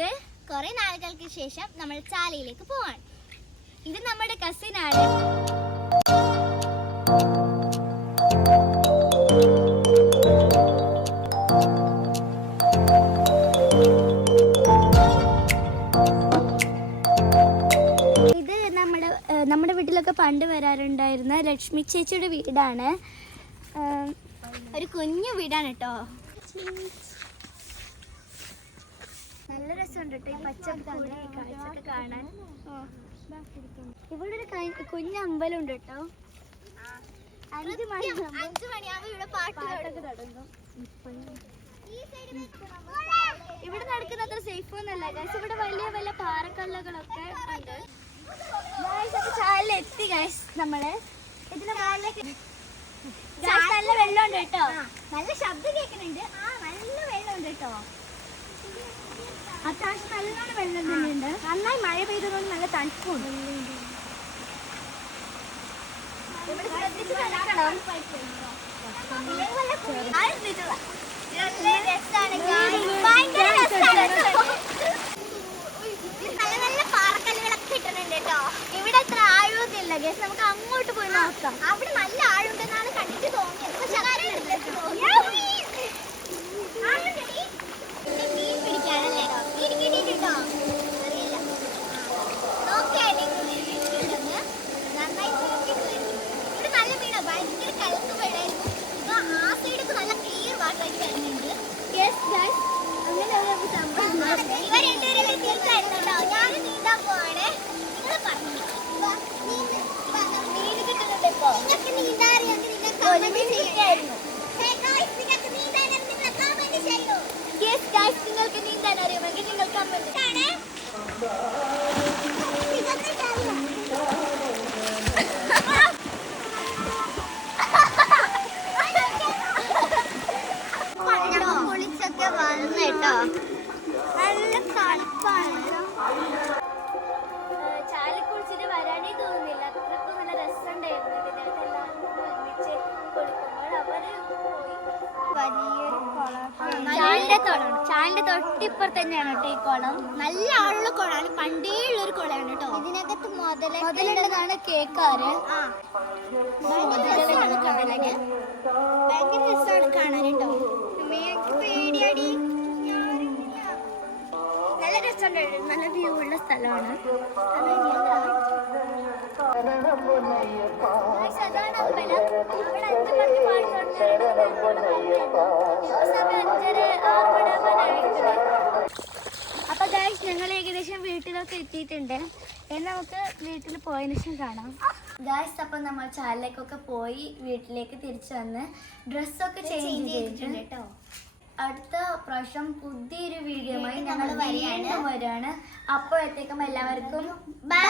പോകുന്നത് കുറെ നാളുകൾക്ക് ശേഷം നമ്മൾ ചാലയിലേക്ക് പോവാണ്. ഇത് നമ്മുടെ കസിൻ ആണ് ഇത് നമ്മുടെ നമ്മുടെ വീട്ടിലൊക്കെ പണ്ട് വരാറുണ്ടായിരുന്ന ലക്ഷ്മി ചേച്ചിയുടെ വീടാണ്. ഒരു കുഞ്ഞു വീടാണ് കേട്ടോ നല്ല രസമുണ്ട് കേട്ടോ ഈ പച്ചപ്പൂടി കാഴ്ചയൊക്കെ കാണാൻ. ഇവിടെ ഒരു കുഞ്ഞ് അമ്പലം ഉണ്ട് കേട്ടോ അഞ്ചു മണി അഞ്ചു മണിയാവുമ്പോ ഇവിടെ പാട്ടൊക്കെ തുടങ്ങും. ഇവിടെ നടക്കുന്ന അത്ര സേഫ് ഒന്നല്ല ഗൈസ് ഇവിടെ വലിയ വലിയ പാറക്കല്ലുകളൊക്കെ ഉണ്ട്. ഗൈസ് അപ്പൊ ചാലിൽ എത്തി ഗൈസ് നമ്മൾ. ഇതിന്റെ മുകളിലേക്ക് നല്ല വെള്ളമുണ്ട് കേട്ടോ. നല്ല ശബ്ദം കേൾക്കുന്നുണ്ട്. ആ നല്ല വെള്ളമുണ്ട് കേട്ടോ. അത്യാവശ്യം നല്ലോണം വെള്ളം തന്നെയുണ്ട് നന്നായി മഴ പെയ്തതുകൊണ്ട് നല്ല തണുപ്പുണ്ട്. നല്ല. നല്ല നല്ല പാറക്കല്ലുകളൊക്കെ കിട്ടുന്നുണ്ട് കേട്ടോ. ഇവിടെ അത്ര ആഴമൊന്നുമില്ല. ഗസ് നമുക്ക് അങ്ങോട്ട് പോയി നോക്കാം. അവിടെ നല്ല ആഴമുണ്ടെന്നാണ് കണ്ടിട്ട് തോന്നിയത്. പക്ഷെ അറിയാമെങ്കിൽ നിങ്ങൾ കമന്റ് ചെയ്യായിരുന്നു കേട്ടോ. നല്ല തണുപ്പാണ്. ചാലി കുളിച്ചിട്ട് വരാനേ തോന്നുന്നില്ല. അത്രക്കും നല്ല രസമുണ്ടായിരുന്നു. ഇതിനകത്ത് എല്ലാവരും കൂടി ഒരുമിച്ച് കുളിക്കുമ്പോൾ അവർ പോയി. വലിയൊരു ചാലിന്റെ ചാലിന്റെ തൊട്ടിപ്പുറത്ത് തന്നെയാണ് കേട്ടോ ഈ കുളം. നല്ല ആളുള്ള കുളമാണ്. പണ്ടേ ഉള്ളൊരു കുളമാണ് കേട്ടോ. ഇതിനകത്ത് മുതല മുതലുണ്ടെന്നാണ് കേക്കാറ്. രസമാണ് കടലിന് ഭയങ്കര രസമാണ് കാണാൻ കേട്ടോ. നല്ല വ്യൂ ഉള്ള സ്ഥലമാണ്. അതാണ് അമ്പലം. അവിടെ അപ്പൊ ഗായ്സ് ഞങ്ങൾ ഏകദേശം വീട്ടിലൊക്കെ എത്തിയിട്ടുണ്ട്. ഇനി നമുക്ക് വീട്ടിൽ പോയതിനു ശേഷം കാണാം. ഗായ്സ് അപ്പൊ നമ്മൾ ചാലിലേക്കൊക്കെ പോയി വീട്ടിലേക്ക് തിരിച്ചു വന്ന് ഡ്രസ്സൊക്കെ ചേഞ്ച് ചെയ്തിട്ടുണ്ട്. കേട്ടോ. അടുത്ത പ്രാവശ്യം പുതിയൊരു വീഡിയോയുമായി ഞങ്ങൾ വരികയാണ്. വരികയാണ്. അപ്പോഴത്തേക്കും എല്ലാവർക്കും ബൈ